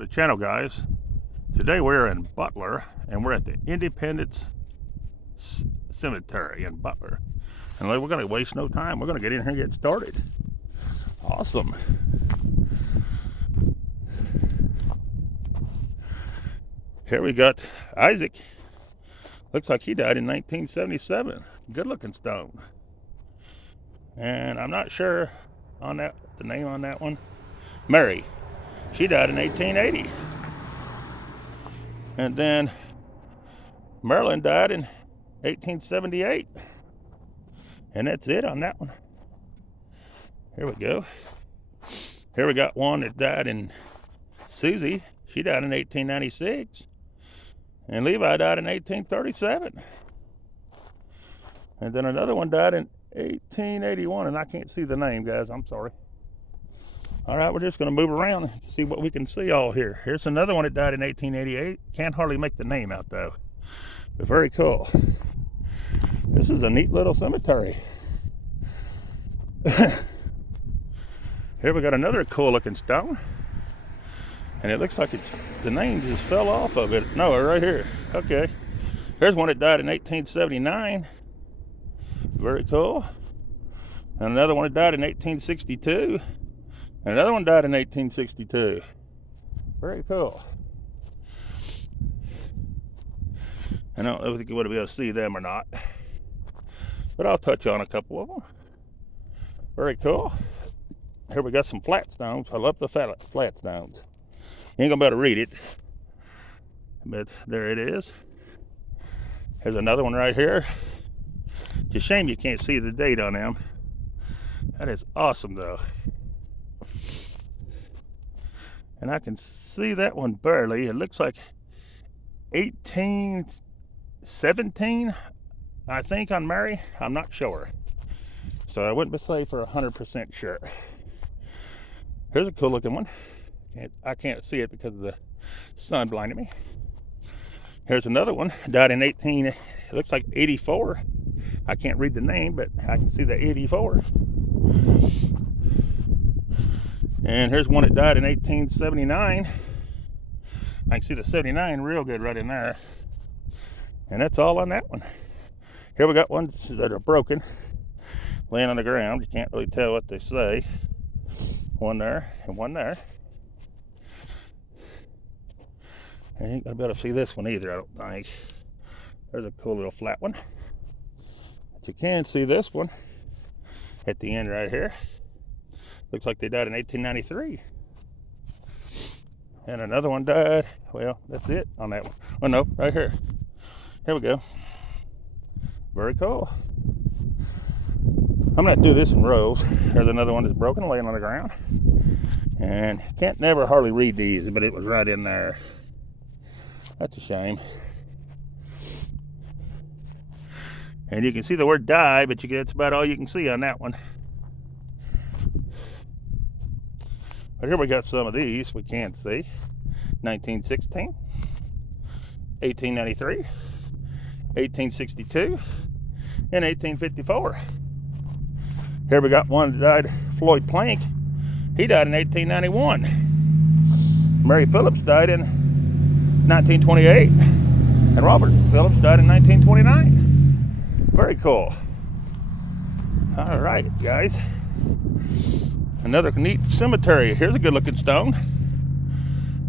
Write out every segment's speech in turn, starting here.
the channel, guys. Today we're in Butler and we're at the Independence Cemetery in Butler, and we're going to waste no time. We're going to get in here and get started. Awesome. Here we got Isaac. Looks like he died in 1977. Good looking stone. And I'm not sure on that, the name on that one. Mary. She died in 1880. And then Marilyn died in 1878. And that's it on that one. Here we go. Here we got one that died in Susie. She died in 1896. And Levi died in 1837. And then another one died in 1881. And I can't see the name, guys. I'm sorry. All right, we're just going to move around and see what we can see all here. Here's another one that died in 1888. Can't hardly make the name out, though. But very cool. This is a neat little cemetery. Here we got another cool looking stone. And it looks like the name just fell off of it. No, right here. Okay. Here's one that died in 1879. Very cool. And another one that died in 1862. And another one died in 1862. Very cool. I don't know if you want to be able to see them or not, but I'll touch on a couple of them. Very cool. Here we got some flat stones. I love the flat stones. You ain't gonna be able to read it, but there it is. Here's another one right here. It's a shame you can't see the date on them. That is awesome, though. And I can see that one barely. It looks like 1817, I think, on Mary. I'm not sure. So I wouldn't say for 100% sure. Here's a cool looking one. I can't see it because of the sun blinding me. Here's another one. Died in it looks like 84. I can't read the name, but I can see the 84. And here's one that died in 1879. I can see the 79 real good right in there. And that's all on that one. Here we got ones that are broken, laying on the ground. You can't really tell what they say. One there and one there. I ain't gonna be able to see this one either, I don't think. There's a cool little flat one. But you can see this one at the end right here. Looks like they died in 1893. And another one died, well, that's it on that one. Oh no, right here. Here we go. Very cool. I'm gonna do this in rows. There's another one that's broken, laying on the ground. And can't never hardly read these, but it was right in there. That's a shame. And you can see the word die, but that's about all you can see on that one. But here we got some of these we can see. 1916, 1893, 1862, and 1854. Here we got one that died, Floyd Plank. He died in 1891. Mary Phillips died in 1928. And Robert Phillips died in 1929. Very cool. All right, guys. Another neat cemetery. Here's a good looking stone.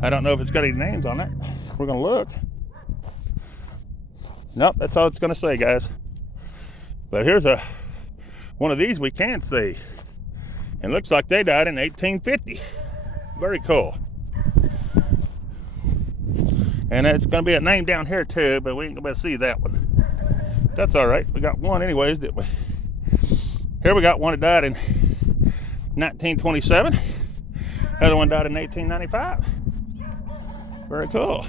I don't know if it's got any names on it. We're gonna look. Nope, that's all it's gonna say, guys. But here's one of these we can see. It looks like they died in 1850. Very cool. And it's gonna be a name down here too, but we ain't gonna be able to see that one. That's all right. We got one anyways, didn't we? Here we got one that died in 1927. The other one died in 1895. Very cool.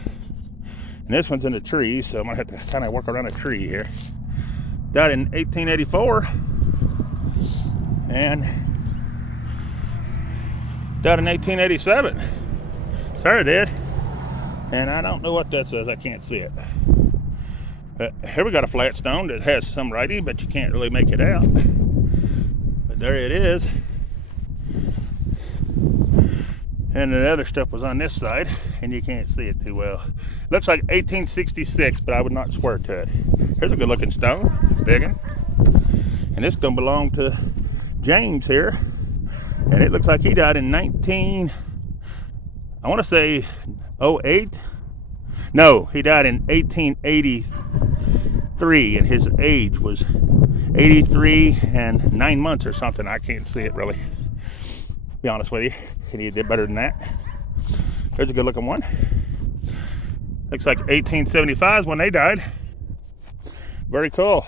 And this one's in the trees, so I'm gonna have to kind of work around a tree here. Died in 1884 and died in 1887. Sarah did. And I don't know what that says. I can't see it. Here we got a flat stone that has some writing, but you can't really make it out. But there it is. And the other stuff was on this side, and you can't see it too well. Looks like 1866, but I would not swear to it. Here's a good looking stone, big one. And this is gonna belong to James here. And it looks like he died in I wanna say 08. No, he died in 1883, and his age was 83 and 9 months or something. I can't see it really, be honest with you. And he did better than that. There's a good looking one. Looks like 1875 is when they died. Very cool.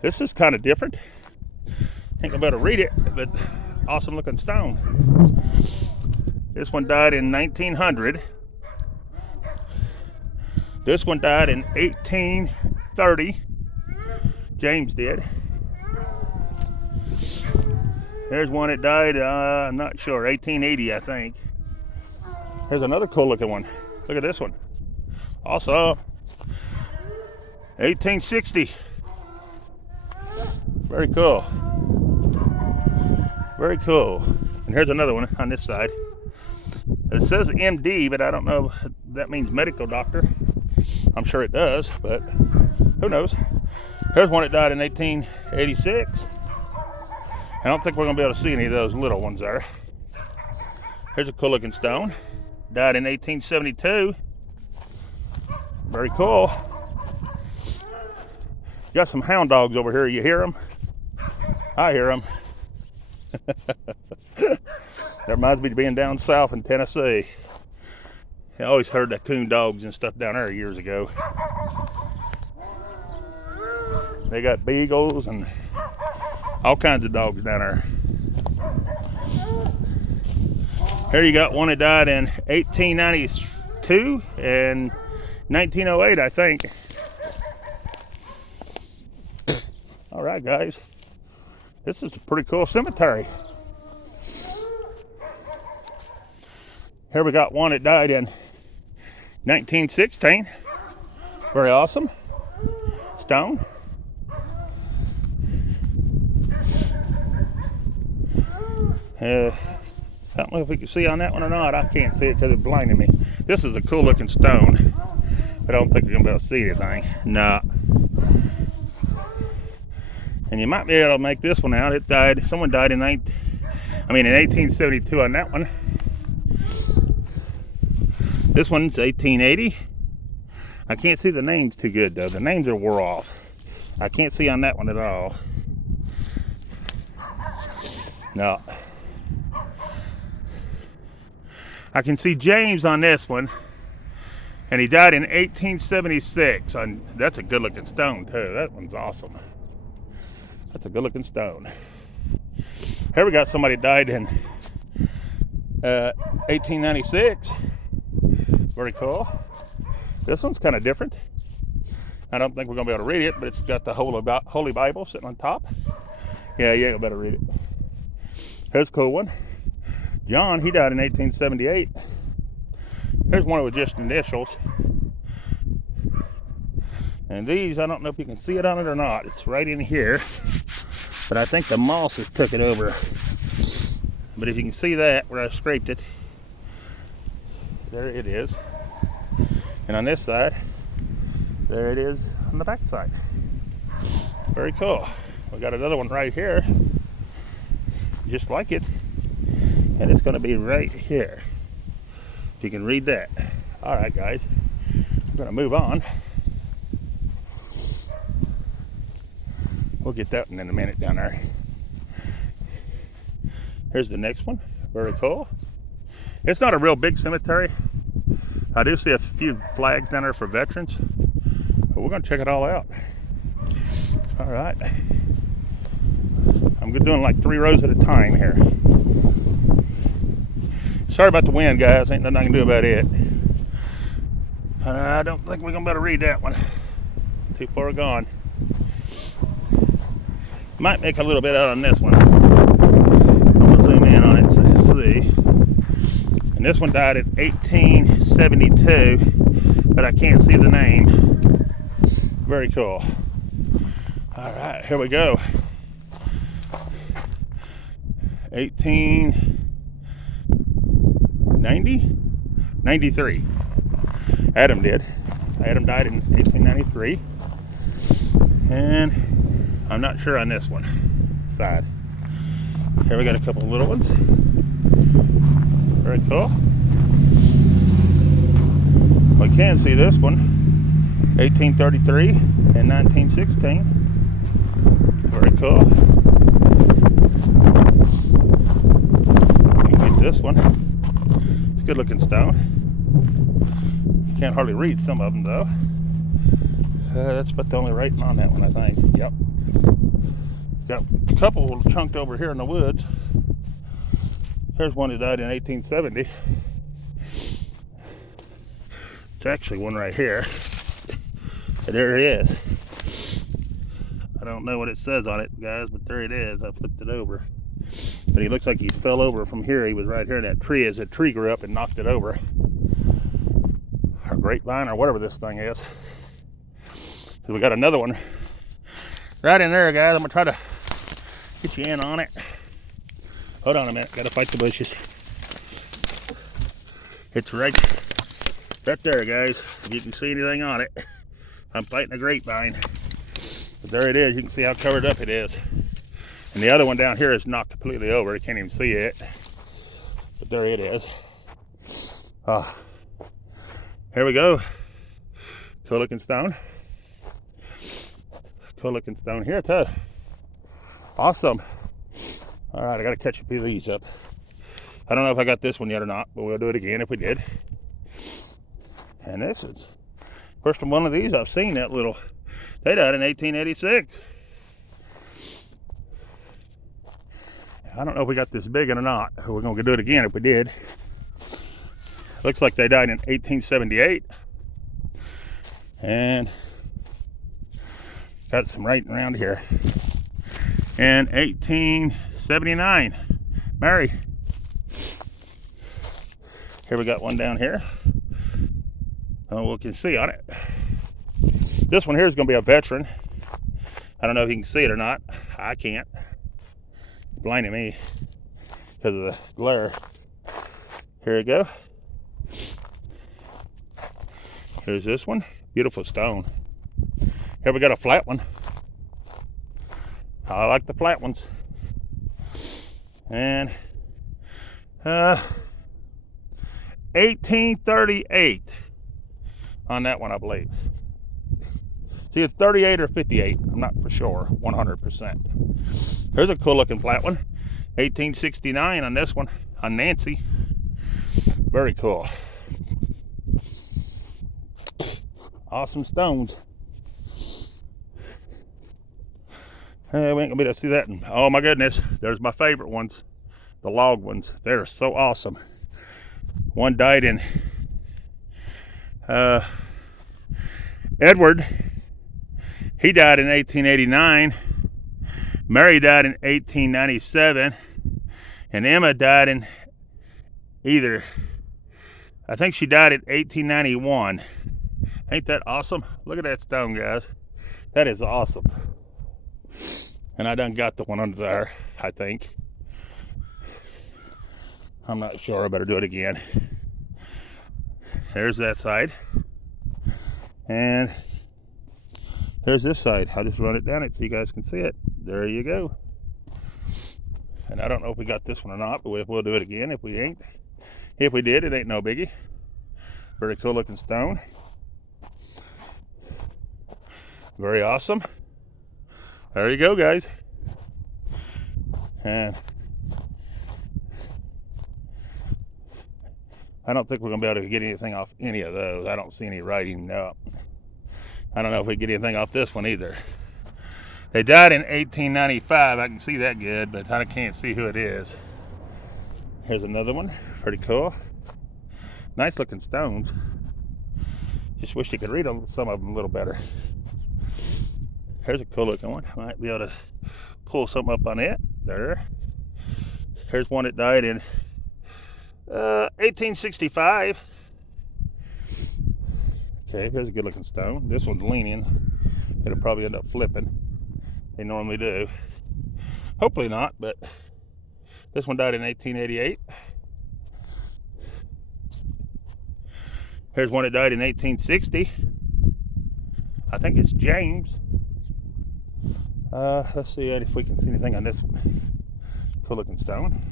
This is kind of different. Think I'm better read it, but awesome looking stone. This one died in 1900. This one died in 1830. James did. There's one that died, I'm not sure, 1880, I think. Here's another cool looking one. Look at this one. Also, 1860. Very cool. Very cool. And here's another one on this side. It says MD, but I don't know if that means medical doctor. I'm sure it does, but who knows. Here's one that died in 1886. I don't think we're going to be able to see any of those little ones there. Here's a cool looking stone. Died in 1872. Very cool. Got some hound dogs over here. You hear them? I hear them. That reminds me of being down south in Tennessee. I always heard the coon dogs and stuff down there years ago. They got beagles and all kinds of dogs down there. Here you got one that died in 1892 and 1908, I think. All right, guys. This is a pretty cool cemetery. Here we got one that died in 1916. Very awesome. Stone. I don't know if we can see on that one or not. I can't see it because it's blinding me. This is a cool looking stone. I don't think we're going to be able to see anything. Nah. And you might be able to make this one out. It died. Someone died in 1872 on that one. This one's 1880. I can't see the names too good though. The names are wore off. I can't see on that one at all. No. I can see James on this one. And he died in 1876. That's a good looking stone too. That one's awesome. That's a good looking stone. Here we got somebody died in 1896. Very cool. This one's kind of different. I don't think we're going to be able to read it, but it's got the Holy Bible sitting on top. Yeah, you better read it. Here's a cool one. John, he died in 1878. Here's one with just initials. And these, I don't know if you can see it on it or not. It's right in here. But I think the moss has took it over. But if you can see that, where I scraped it, there it is. And on this side, there it is on the back side. Very cool. We got another one right here, just like it. And it's going to be right here. If you can read that. All right, guys. I'm going to move on. We'll get that one in a minute down there. Here's the next one. Very cool. It's not a real big cemetery. I do see a few flags down there for veterans. But we're going to check it all out. All right. I'm doing like 3 rows at a time here. Sorry about the wind, guys. Ain't nothing I can do about it. I don't think we're going to be able to read that one. Too far gone. Might make a little bit out on this one. I'm going to zoom in on it so you see. And this one died in 1872, but I can't see the name. Very cool. All right, here we go. 18 1890? 93. Adam did. Adam died in 1893. And I'm not sure on this one side. Here we got a couple of little ones. Very cool. We can see this one. 1833 and 1916. Very cool. You can get this one. It's a good looking stone. Can't hardly read some of them though. That's about the only writing on that one, I think. Yep. Got a couple chunked over here in the woods. Here's one that died in 1870. It's actually one right here. And there it is. I don't know what it says on it, guys, but there it is. I flipped it over. But he looks like he fell over from here. He was right here in that tree as that tree grew up and knocked it over. Or grapevine or whatever this thing is. So we got another one right in there, guys. I'm gonna try to get you in on it. Hold on a minute, gotta fight the bushes. It's right there, guys. If you can see anything on it, I'm fighting a grapevine. But there it is. You can see how covered up it is. And the other one down here is knocked completely over. You can't even see it. But there it is. Here we go. Cool looking stone. Cool looking stone here too. Awesome. All right, I gotta catch a few of these up. I don't know if I got this one yet or not, but we'll do it again if we did. And this is first one of these I've seen. That little, they died in 1886. I don't know if we got this big or not. We're gonna do it again if we did. Looks like they died in 1878. And got some right around here. In 1879, Mary. Here we got one down here. Oh, we can see on it. This one here is going to be a veteran. I don't know if you can see it or not. I can't. It's blinding me because of the glare. Here we go. Here's this one. Beautiful stone. Here we got a flat one. I like the flat ones. And 1838 on that one, I believe. See, it's 38 or 58. I'm not for sure, 100%. Here's a cool looking flat one. 1869 on this one, on Nancy. Very cool. Awesome stones. We ain't gonna be able to see that. Oh my goodness, there's my favorite ones, the log ones. They're so awesome. One died in Edward. He died in 1889. Mary died in 1897, and Emma died in I think she died in 1891. Ain't that awesome? Look at that stone, guys. That is awesome. And I done got the one under there, I think. I'm not sure. I better do it again. There's that side. And there's this side. I'll just run it down it so you guys can see it. There you go. And I don't know if we got this one or not, but we'll do it again if we ain't. If we did, it ain't no biggie. Very cool looking stone. Very awesome. There you go, guys. And I don't think we're going to be able to get anything off any of those. I don't see any writing. No. I don't know if we get anything off this one either. They died in 1895. I can see that good, but I can't see who it is. Here's another one. Pretty cool. Nice looking stones. Just wish you could read them, some of them a little better. Here's a cool looking one. Might be able to pull something up on it. There. Here's one that died in 1865. Okay, here's a good looking stone. This one's leaning. It'll probably end up flipping. They normally do. Hopefully not, but this one died in 1888. Here's one that died in 1860. I think it's James. Let's see if we can see anything on this one. Cool looking stone.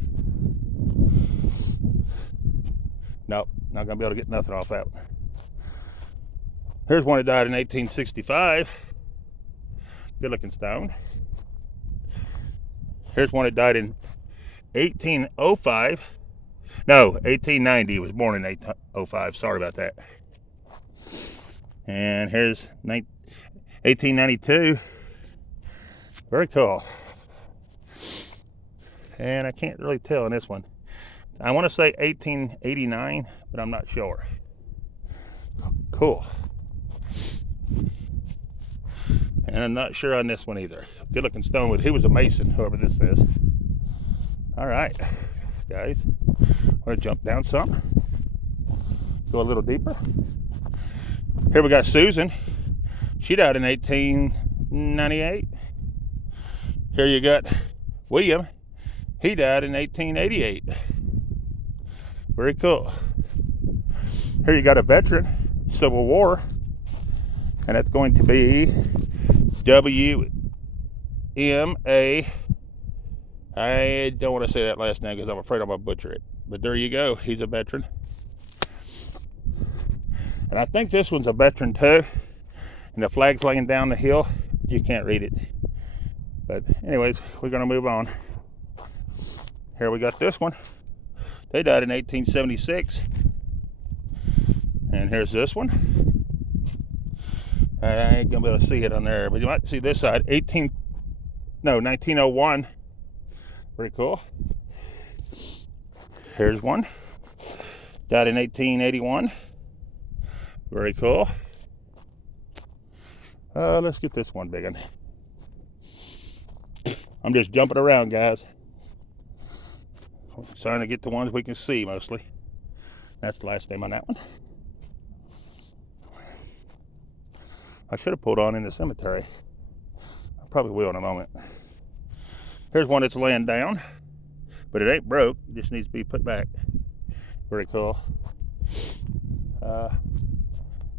Nope, not gonna be able to get nothing off that one. Here's one that died in 1865. Good looking stone. Here's one that died in 1805. No, 1890. He was born in 1805. Sorry about that. And here's 1892. Very cool. And I can't really tell on this one. I want to say 1889, but I'm not sure. Cool. And I'm not sure on this one either. Good looking stone wood. He was a mason, whoever this is. All right, guys. I'm going to jump down some. Go a little deeper. Here we got Susan. She died in 1898. Here you got William. He died in 1888. Very cool. Here you got a veteran, Civil War, and that's going to be W.M.A. I don't want to say that last name because I'm afraid I'm going to butcher it. But there you go. He's a veteran. And I think this one's a veteran too. And the flag's laying down the hill. You can't read it. But anyways, we're going to move on. Here we got this one. They died in 1876. And here's this one. I ain't going to be able to see it on there, but you might see this side. 1901. Pretty cool. Here's one. Died in 1881. Very cool. Let's get this one big one. I'm just jumping around, guys. Trying to get the ones we can see mostly. That's the last name on that one. I should have pulled on in the cemetery. I probably will in a moment. Here's one that's laying down, but it ain't broke. It just needs to be put back. Very cool. I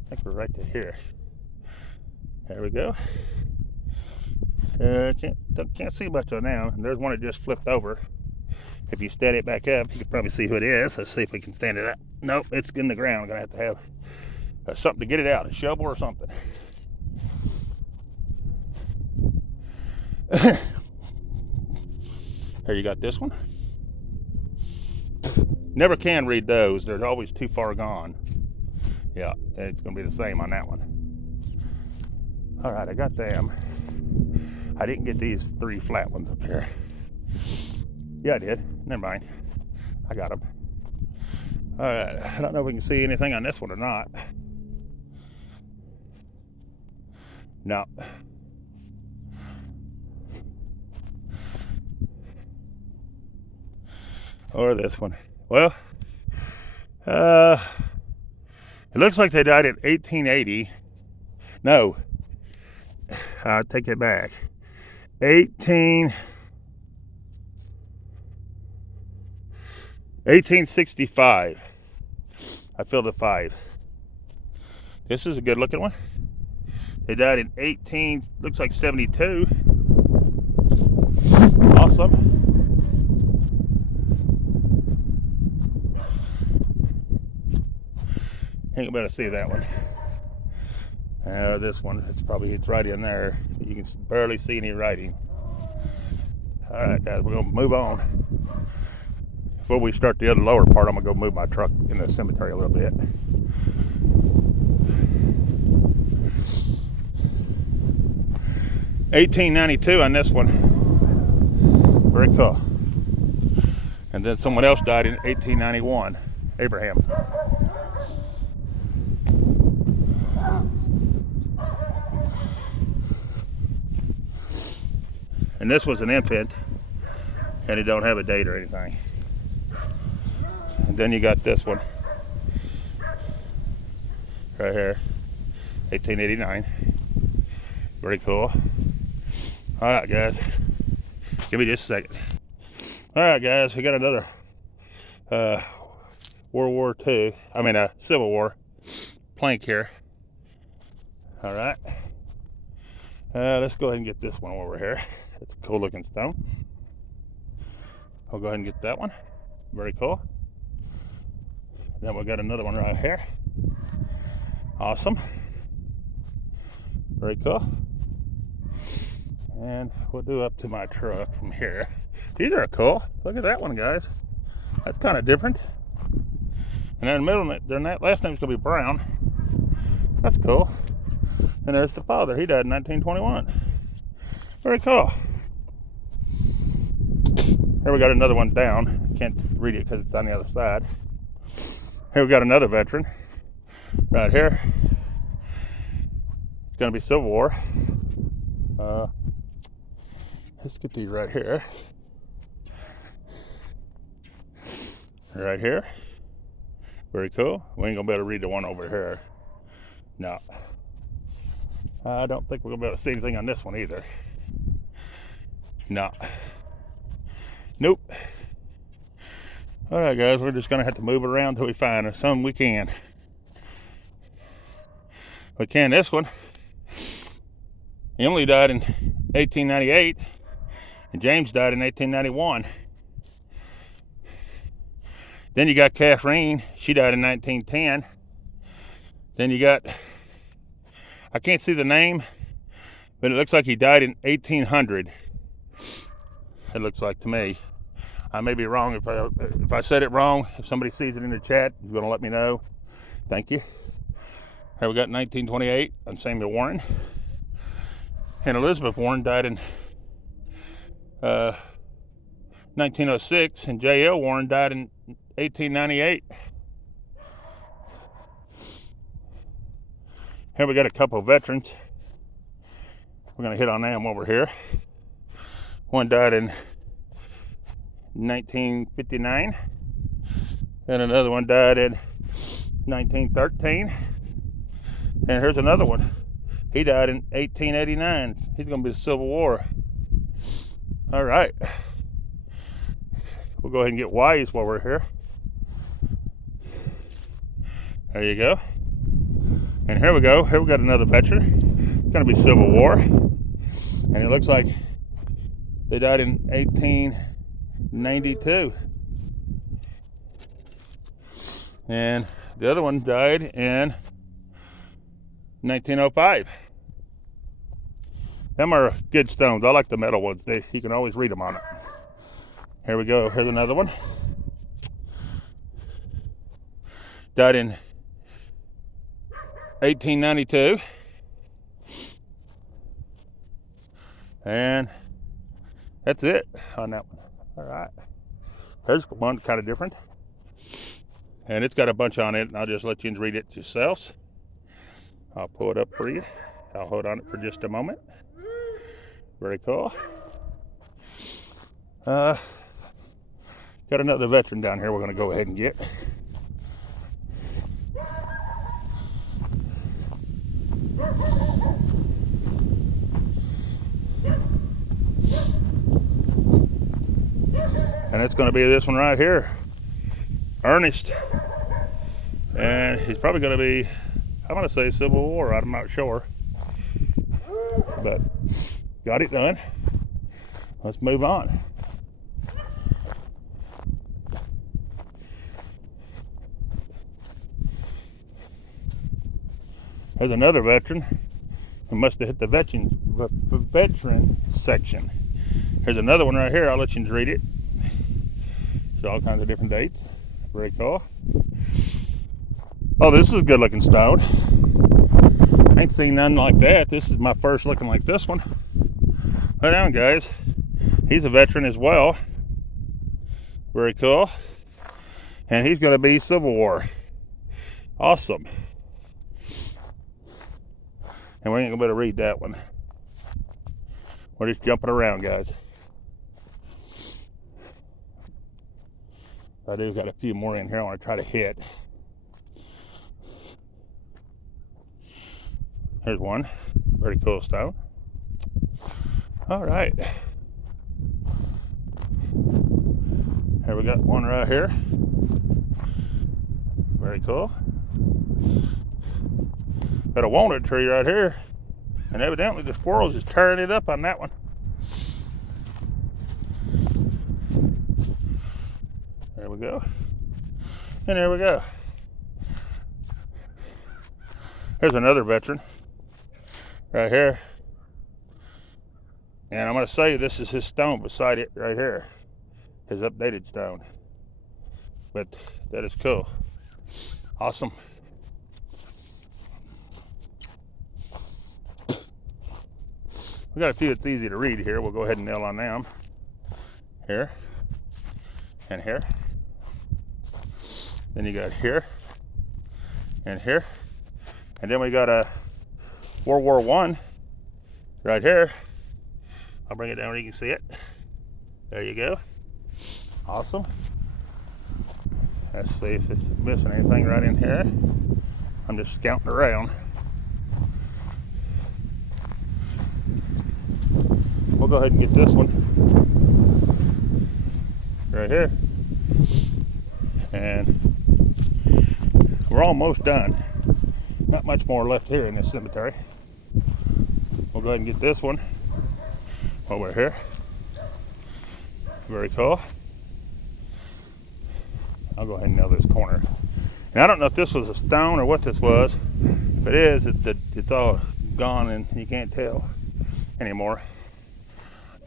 think we're right to here. There we go. Can't see much of it now. And there's one that just flipped over. If you stand it back up, you can probably see who it is. Let's see if we can stand it up. Nope, it's in the ground. I'm gonna have to have something to get it out, a shovel or something. Here you got this one. Never can read those. They're always too far gone. Yeah, it's gonna be the same on that one. All right, I got them. I didn't get these three flat ones up here. Yeah, I did. Never mind. I got them. All right, I don't know if we can see anything on this one or not. No. Or this one. Well, it looks like they died in 1880. No, I'll take it back. 1865. I feel the 5. This is a good looking one. They died in looks like 72. Awesome. Ain't gonna be able to see that one. This one, it's right in there. You can barely see any writing. All right, guys, we're gonna move on. Before we start the other lower part, I'm gonna go move my truck in the cemetery a little bit. $18.92 on this one. Very cool. And then someone else died in 1891. Abraham. And this was an infant, and it don't have a date or anything. And then you got this one right here, 1889. Very cool. All right, guys, give me just a second. All right, guys, we got another Civil War. plank here. All right. Let's go ahead and get this one over here. It's a cool looking stone. I'll go ahead and get that one. Very cool. Then we got another one right here. Awesome. Very cool. And we'll do up to my truck from here. These are cool. Look at that one, guys. That's kind of different. And in the middle, their last name's gonna be Brown. That's cool. And there's the father. He died in 1921. Very cool. Here we got another one down. Can't read it because it's on the other side. Here we got another veteran right here. It's gonna be Civil War. Let's get these right here. Right here. Very cool. We ain't gonna be able to read the one over here. No. I don't think we're gonna be able to see anything on this one either. No. Nope. All right, guys, we're just gonna have to move it around till we find something we can. We can this one. He only died in 1898, and James died in 1891. Then you got Catherine. She died in 1910. Then you got, I can't see the name, but it looks like he died in 1800. It looks like to me. I may be wrong. If I said it wrong, if somebody sees it in the chat, you're going to let me know. Thank you. Here we got 1928 on Samuel Warren. And Elizabeth Warren died in 1906, and J.L. Warren died in 1898. Here we got a couple of veterans. We're going to hit on them over here. One died in 1959, and another one died in 1913. And here's another one. He died in 1889. He's going to be the Civil War. All right. We'll go ahead and get wise while we're here. There you go. And here we go. Here we got another veteran. It's going to be Civil War. And it looks like they died in 1892. And the other one died in 1905. Them are good stones. I like the metal ones. You can always read them on it. Here we go. Here's another one. Died in 1892. And that's it on that one. All right. There's one kind of different. And it's got a bunch on it, and I'll just let you read it yourselves. I'll pull it up for you. I'll hold on it for just a moment. Very cool. Got another veteran down here we're going to go ahead and get. And it's going to be this one right here. Ernest. And he's probably going to be, I'm going to say Civil War. I'm not sure. But got it done. Let's move on. There's another veteran who must have hit the veteran section. Here's another one right here. I'll let you read it. There's all kinds of different dates. Very cool. Oh, this is a good looking stone. I ain't seen nothing like that. This is my first looking like this one. Right down, guys. He's a veteran as well. Very cool. And he's going to be Civil War. Awesome. And we ain't going to be able to read that one. We're just jumping around, guys. I do got a few more in here I want to try to hit. Here's one. Very cool stone. All right. Here we got one right here. Very cool. Got a walnut tree right here, and evidently the squirrels is tearing it up on that one. There we go. And there we go. Here's another veteran right here. And I'm going to say this is his stone beside it right here. His updated stone. But that is cool. Awesome. We got a few that's easy to read here. We'll go ahead and nail on them. Here. And here. Then you got here. And here. And then we got a World War I right here. I'll bring it down where you can see it. There you go. Awesome. Let's see if it's missing anything right in here. I'm just scouting around. We'll go ahead and get this one right here. And we're almost done. Not much more left here in this cemetery. We'll go ahead and get this one over here. Very cool. I'll go ahead and nail this corner. And I don't know if this was a stone or what this was. If it is, it's all gone and you can't tell anymore.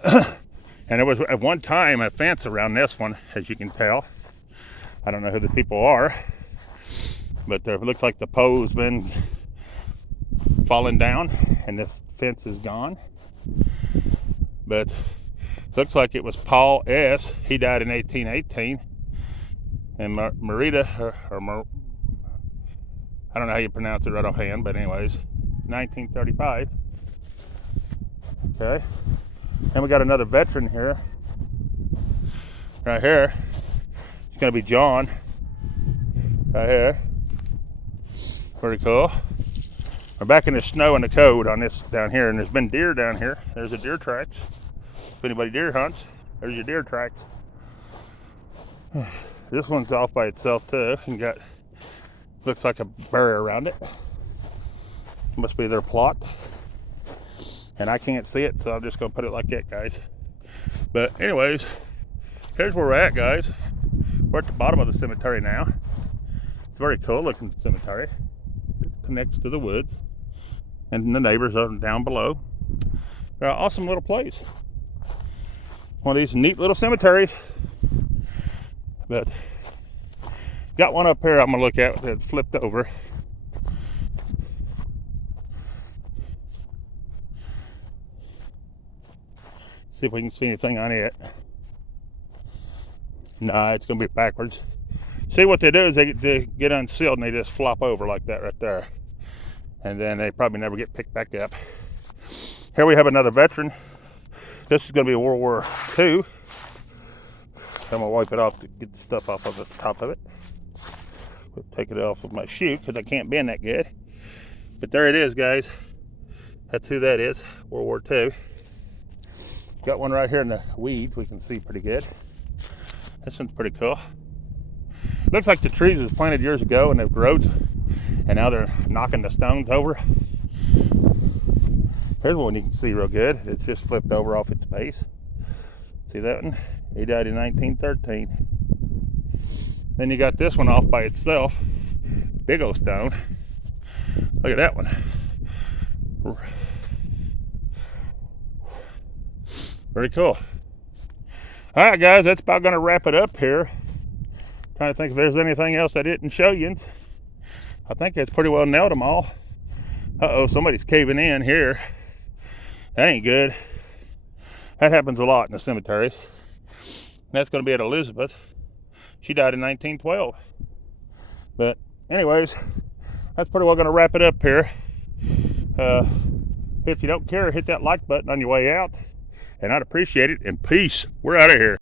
And there was at one time a fence around this one, as you can tell. I don't know who the people are, but it looks like the pole's been falling down and this fence is gone. But it looks like it was Paul S. He died in 1818. And Marita, I don't know how you pronounce it right offhand, but anyways, 1935. Okay. And we got another veteran here. Right here. It's going to be John. Right here. Pretty cool. We're back in the snow and the cold on this down here, and there's been deer down here. There's a deer tracks. If anybody deer hunts, there's your deer tracks. This one's off by itself too, and got looks like a barrier around it. Must be their plot. And I can't see it, so I'm just gonna put it like that, guys. But anyways, here's where we're at, guys. We're at the bottom of the cemetery now. It's a very cool looking cemetery. It connects to the woods, and the neighbors are down below. They're an awesome little place. One of these neat little cemeteries. But got one up here I'm gonna look at that flipped over. See if we can see anything on it. Nah, it's gonna be backwards. See, what they do is they get unsealed and they just flop over like that right there. And then they probably never get picked back up. Here we have another veteran. This is gonna be World War II. I'm gonna wipe it off to get the stuff off of the top of it. We'll take it off with my shoe because I can't bend that good. But there it is, guys. That's who that is, World War II. Got one right here in the weeds we can see pretty good. This one's pretty cool. Looks like the trees was planted years ago and they've grown, and now they're knocking the stones over. Here's one you can see real good. It's just flipped over off its base. See that one? He died in 1913. Then you got this one off by itself. Big old stone. Look at that one. Very cool. All right, guys, that's about going to wrap it up here. Trying to think if there's anything else I didn't show you. I think that's pretty well nailed them all. Uh-oh, somebody's caving in here. That ain't good. That happens a lot in the cemeteries. And that's going to be at Elizabeth. She died in 1912. But anyways, that's pretty well going to wrap it up here. If you don't care, hit that like button on your way out. And I'd appreciate it. And peace. We're out of here.